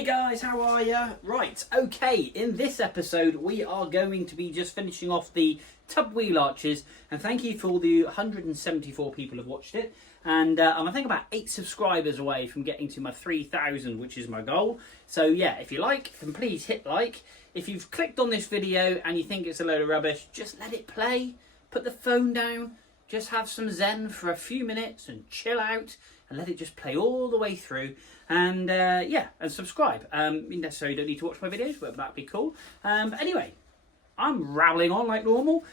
Hey guys, how are ya? Right, okay, in this episode we are going to be just finishing off the tub wheel arches, and thank you for all the 174 people who have watched it, and I'm I think about 8 subscribers away from getting to my 3,000, which is my goal. So yeah, if you like, then please hit like. If you've clicked on this video and you think it's a load of rubbish, just let it play, put the phone down, just have some zen for a few minutes and chill out and let it just play all the way through. And yeah, and subscribe. You necessarily don't need to watch my videos, but that'd be cool. Anyway, I'm rattling on like normal.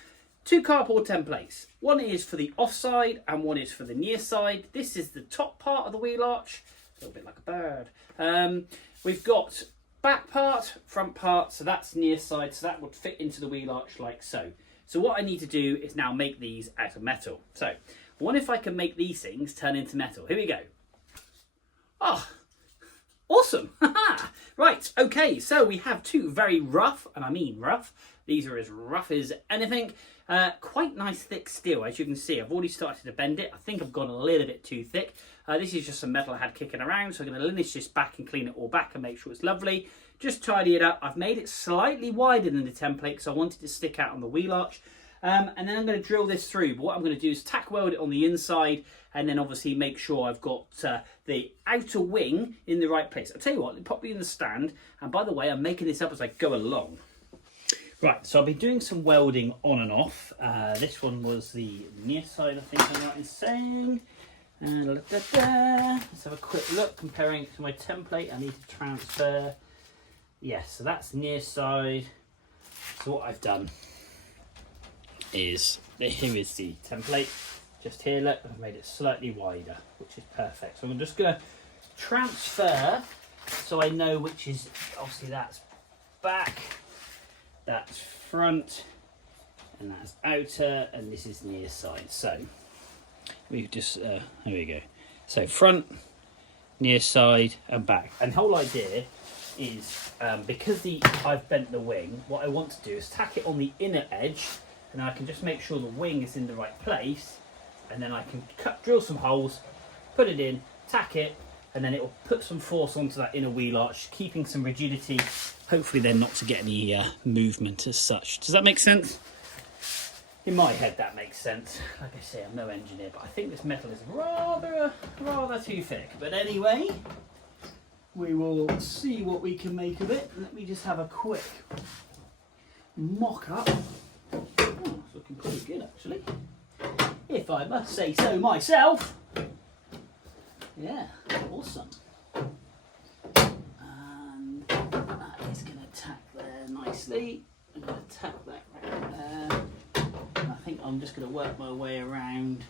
2 cardboard templates. One is for the offside and one is for the near side. This is the top part of the wheel arch, a little bit like a bird. We've got back part, front part, so that's near side, so that would fit into the wheel arch like so. So what I need to do is now make these out of metal. So, I wonder if I can make these things turn into metal. Here we go. Oh, awesome. Right, okay, so we have 2 very rough, and I mean rough. These are as rough as anything. Quite nice thick steel, as you can see. I've already started to bend it. I think I've gone a little bit too thick. This is just some metal I had kicking around, so I'm going to linish this back and clean it all back and make sure it's lovely. Just tidy it up. I've made it slightly wider than the template because I wanted to stick out on the wheel arch. And then I'm going to drill this through. But what I'm going to do is tack weld it on the inside and then obviously make sure I've got the outer wing in the right place. I'll tell you what, pop it in the stand. And by the way, I'm making this up as I go along. Right, so I'll be doing some welding on and off. This one was the near side, I think I'm right in saying. Let's have a quick look comparing it to my template. I need to transfer. Yes, so that's near side. So what I've done is, here is the template. Just here, look, I've made it slightly wider, which is perfect. So I'm just going to transfer so I know which is, obviously that's back, that's front, and that's outer, and this is near side. So we just, here we go. So front, near side, and back. And the whole idea is because I've bent the wing, what I want to do is tack it on the inner edge, and I can just make sure the wing is in the right place, and then I can drill some holes, put it in, tack it, and then it will put some force onto that inner wheel arch, keeping some rigidity, hopefully then not to get any movement as such. Does that make sense? In my head that makes sense. Like I say, I'm no engineer, but I think this metal is rather too thick. But anyway, we will see what we can make of it. Let me just have a quick mock up. Oh, it's looking pretty good actually, if I must say so myself. Yeah, awesome. And that is going to tack there nicely. I'm going to tack that right there. And I think I'm just going to work my way around,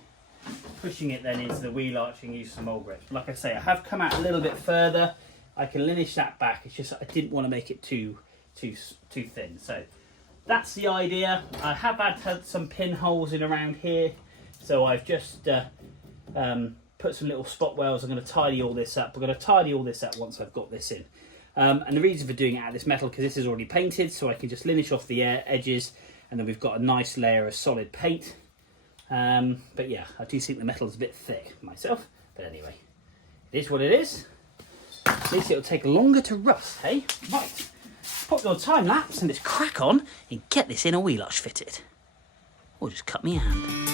pushing it then into the wheel arch and use some old grips. But like I say, I have come out a little bit further. I can linish that back. It's just I didn't want to make it too thin. So that's the idea. I have had some pinholes in around here, so I've just put some little spot welds. I'm going to tidy all this up. We're going to tidy all this up once I've got this in. And the reason for doing it out of this metal, because this is already painted, so I can just linish off the edges, and then we've got a nice layer of solid paint. But yeah, I do think the metal is a bit thick myself. But anyway, it is what it is. At least it'll take longer to rust, hey? Right, pop your time lapse and let's crack on and get this inner wheel arch fitted. Or just cut me a hand.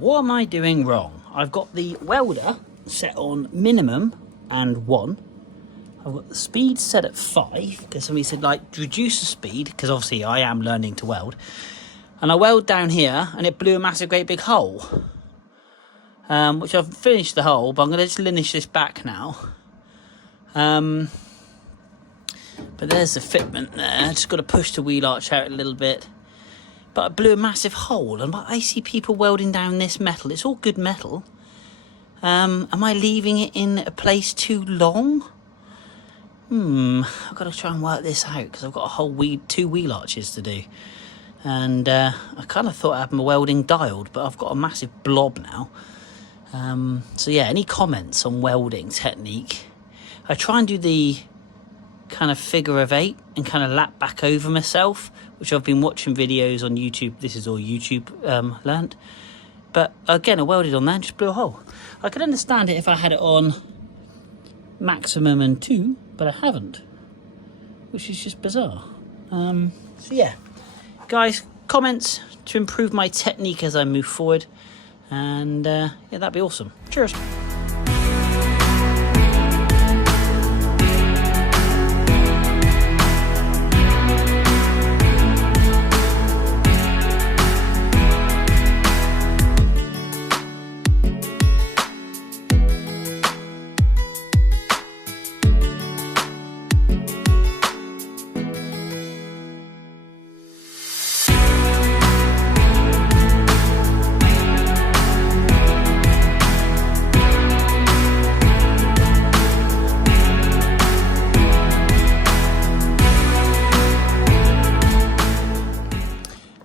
What am I doing wrong? I've got the welder set on minimum and 1. I've got the speed set at 5 because somebody said like reduce the speed because obviously I am learning to weld. And I weld down here and it blew a massive great big hole. which I've finished the hole, but I'm going to just linish this back now. But there's the fitment there. Just got to push the wheel arch out a little bit. But I blew a massive hole, and I see people welding down this metal. It's all good metal. Am I leaving it in a place too long? I've got to try and work this out, because I've got a whole two wheel arches to do. And I kind of thought I had my welding dialed, but I've got a massive blob now. So yeah, any comments on welding technique? I try and do the kind of figure of 8 and kind of lap back over myself, which I've been watching videos on YouTube. This is all YouTube learnt. But again, I welded on there and just blew a hole. I could understand it if I had it on maximum and 2, but I haven't, which is just bizarre. So yeah, guys, comments to improve my technique as I move forward, and yeah, that'd be awesome. Cheers.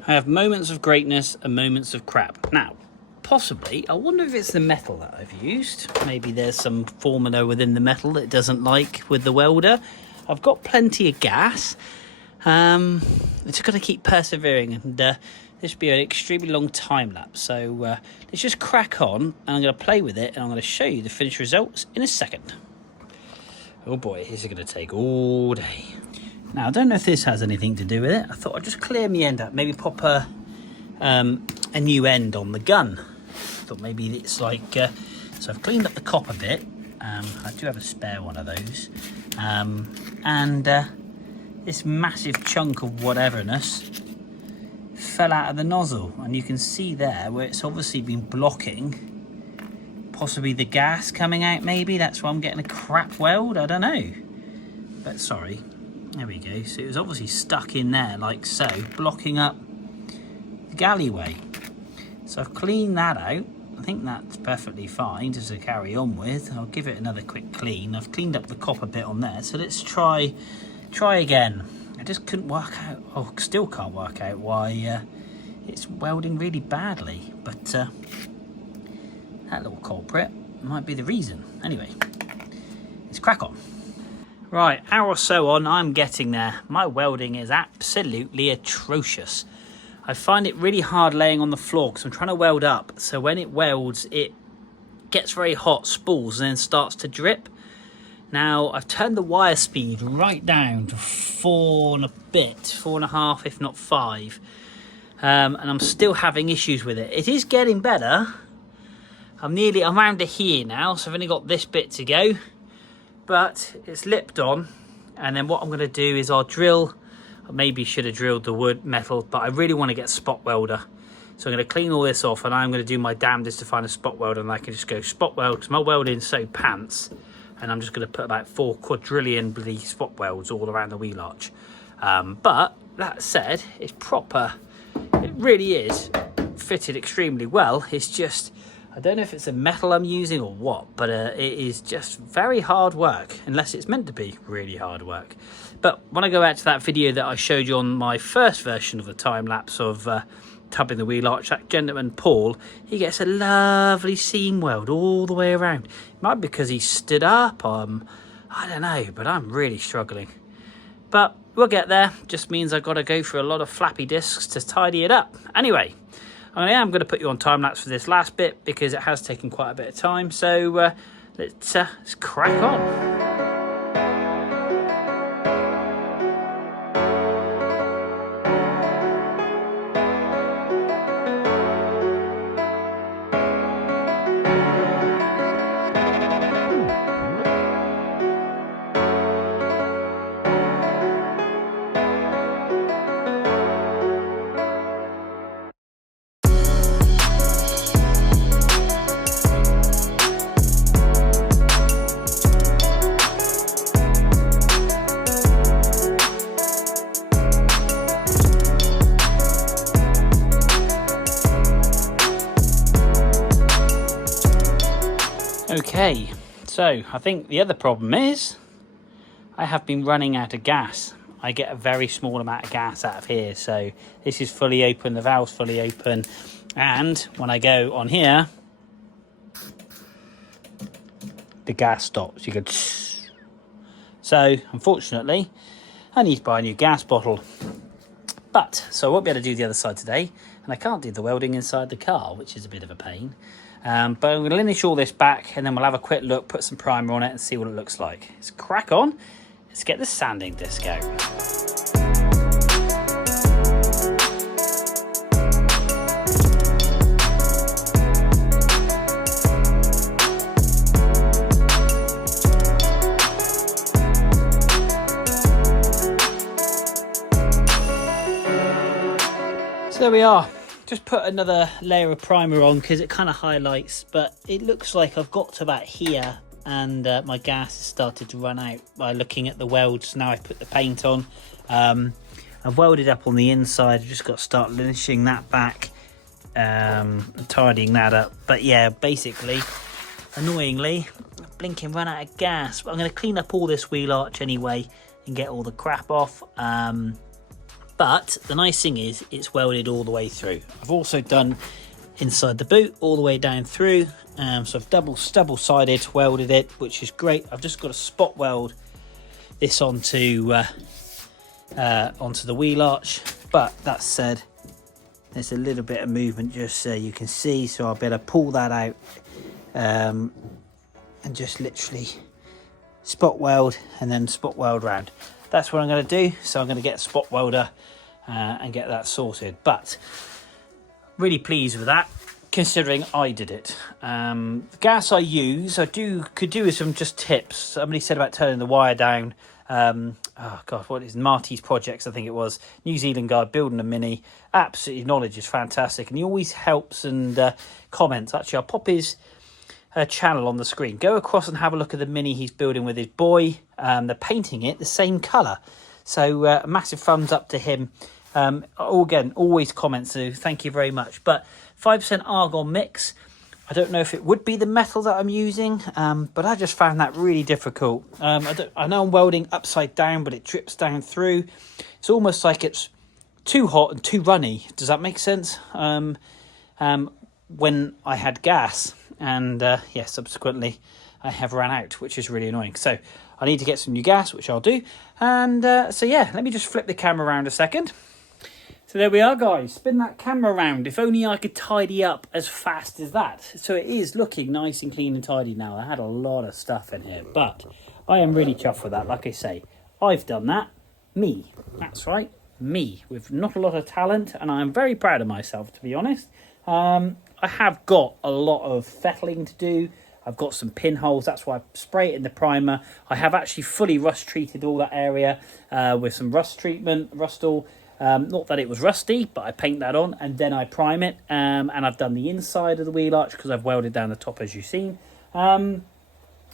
I have moments of greatness and moments of crap. Now, possibly, I wonder if it's the metal that I've used. Maybe there's some formula within the metal that it doesn't like with the welder. I've got plenty of gas. I'm just going to keep persevering, and this will be an extremely long time lapse. So let's just crack on, and I'm going to play with it, and I'm going to show you the finished results in a second. Oh boy, this is going to take all day. Now, I don't know if this has anything to do with it. I thought I'd just clear my end up, maybe pop a new end on the gun. I thought maybe it's like, so I've cleaned up the copper bit. I do have a spare one of those. And this massive chunk of whateverness fell out of the nozzle. And you can see there where it's obviously been blocking possibly the gas coming out, maybe. That's why I'm getting a crap weld, I don't know. But sorry. There we go. So it was obviously stuck in there like so, blocking up the galleyway. So I've cleaned that out. I think that's perfectly fine just to carry on with. I'll give it another quick clean. I've cleaned up the copper bit on there. So let's try again. I just couldn't work out, oh, still can't work out why it's welding really badly. But that little culprit might be the reason. Anyway, let's crack on. Right, hour or so on, I'm getting there. My welding is absolutely atrocious. I find it really hard laying on the floor because I'm trying to weld up. So when it welds, it gets very hot, spools, and then starts to drip. Now, I've turned the wire speed right down to 4 and a bit, 4.5, if not 5. And I'm still having issues with it. It is getting better. I'm around to here now, so I've only got this bit to go. But it's lipped on, and then what I'm going to do is I'll drill. I maybe should have drilled the wood metal, but I really want to get a spot welder. So I'm going to clean all this off, and I'm going to do my damnedest to find a spot welder, and I can just go spot weld, because my welding's so pants, and I'm just going to put about 4 quadrillion bloody spot welds all around the wheel arch. But that said, it's proper. It really is fitted extremely well. It's just, I don't know if it's a metal I'm using or what, but it is just very hard work, unless it's meant to be really hard work. But when I go back to that video that I showed you on my first version of the time-lapse of tubbing the wheel arch, that gentleman, Paul, he gets a lovely seam weld all the way around. It might be because he stood up, I don't know, but I'm really struggling. But we'll get there. Just means I've got to go through a lot of flappy discs to tidy it up. Anyway, I am going to put you on time-lapse for this last bit because it has taken quite a bit of time. So let's crack on. Okay, so I think the other problem is I have been running out of gas. I get a very small amount of gas out of here, so this is fully open, the valve's fully open, and when I go on here, the gas stops. You go tss. So unfortunately I need to buy a new gas bottle, so I won't be able to do the other side today, and I can't do the welding inside the car, which is a bit of a pain. But I'm going to linish all this back, and then we'll have a quick look, put some primer on it and see what it looks like. Let's crack on. Let's get the sanding disc out. So there we are. Just put another layer of primer on because it kind of highlights, but it looks like I've got to about here and my gas has started to run out by looking at the welds. Now I've put the paint on. I've welded up on the inside. I've just got to start linishing that back, tidying that up. But yeah, basically, annoyingly, I've blinking run out of gas. But I'm going to clean up all this wheel arch anyway and get all the crap off. But the nice thing is it's welded all the way through. I've also done inside the boot all the way down through. So I've double-sided welded it, which is great. I've just got to spot weld this onto the wheel arch. But that said, there's a little bit of movement just so you can see. So I'll better pull that out and just literally spot weld and then spot weld round. That's what I'm going to do. So I'm going to get a spot welder and get that sorted. But really pleased with that, considering I did it. The gas I use, could do with some just tips. Somebody said about turning the wire down. Oh God, what is Marty's Projects? I think it was New Zealand guy building a Mini. Absolutely, knowledge is fantastic, and he always helps and comments. Actually, I'll pop his channel on the screen. Go across and have a look at the Mini he's building with his boy. They're painting it the same colour, so massive thumbs up to him. Again, always comments, so thank you very much. But 5% argon mix, I don't know if it would be the metal that I'm using, but I just found that really difficult. I know I'm welding upside down, but it drips down through. It's almost like it's too hot and too runny. Does that make sense? When I had gas, and yeah, subsequently I have ran out, which is really annoying. So I need to get some new gas, which I'll do. And so yeah, let me just flip the camera around a second. So there we are, guys. Spin that camera around. If only I could tidy up as fast as that. So it is looking nice and clean and tidy now. I had a lot of stuff in here, but I am really chuffed with that. Like I say, I've done that. Me. That's right. Me. With not a lot of talent, and I'm very proud of myself, to be honest. I have got a lot of fettling to do. I've got some pinholes. That's why I spray it in the primer. I have actually fully rust treated all that area with some rust treatment, Rustall. Not that it was rusty, but I paint that on and then I prime it. And I've done the inside of the wheel arch because I've welded down the top, as you've seen. Yeah,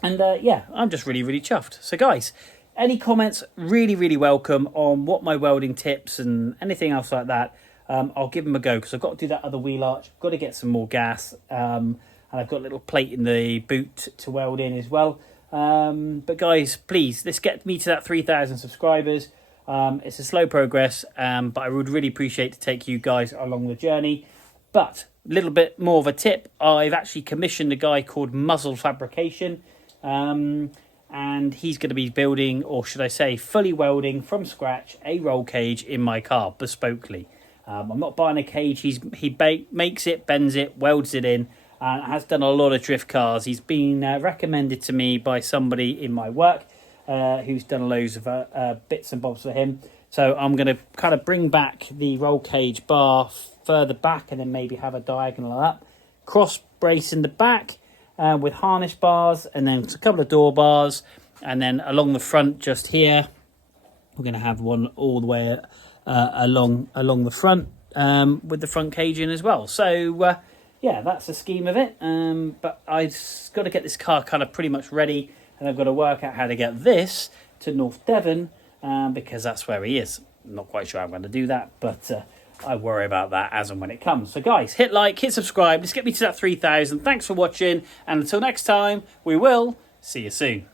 I'm just really, really chuffed. So guys, any comments, really, really welcome on what my welding tips and anything else like that. I'll give them a go because I've got to do that other wheel arch. I've got to get some more gas. And I've got a little plate in the boot to weld in as well. But guys, please, let's get me to that 3,000 subscribers. It's a slow progress, but I would really appreciate to take you guys along the journey. But a little bit more of a tip, I've actually commissioned a guy called Muzzle Fabrication, and he's going to be building, or should I say fully welding from scratch, a roll cage in my car, bespokely. I'm not buying a cage. He makes it, bends it, welds it in, and has done a lot of drift cars. He's been recommended to me by somebody in my work, who's done loads of bits and bobs for him. So I'm going to kind of bring back the roll cage bar further back and then maybe have a diagonal up. Cross brace in the back with harness bars and then a couple of door bars. And then along the front just here, we're going to have one all the way along the front with the front cage in as well. So yeah, that's the scheme of it. But I've got to get this car kind of pretty much ready. And I've got to work out how to get this to North Devon because that's where he is. I'm not quite sure how I'm going to do that, but I worry about that as and when it comes. So guys, hit like, hit subscribe. Let's get me to that 3,000. Thanks for watching. And until next time, we will see you soon.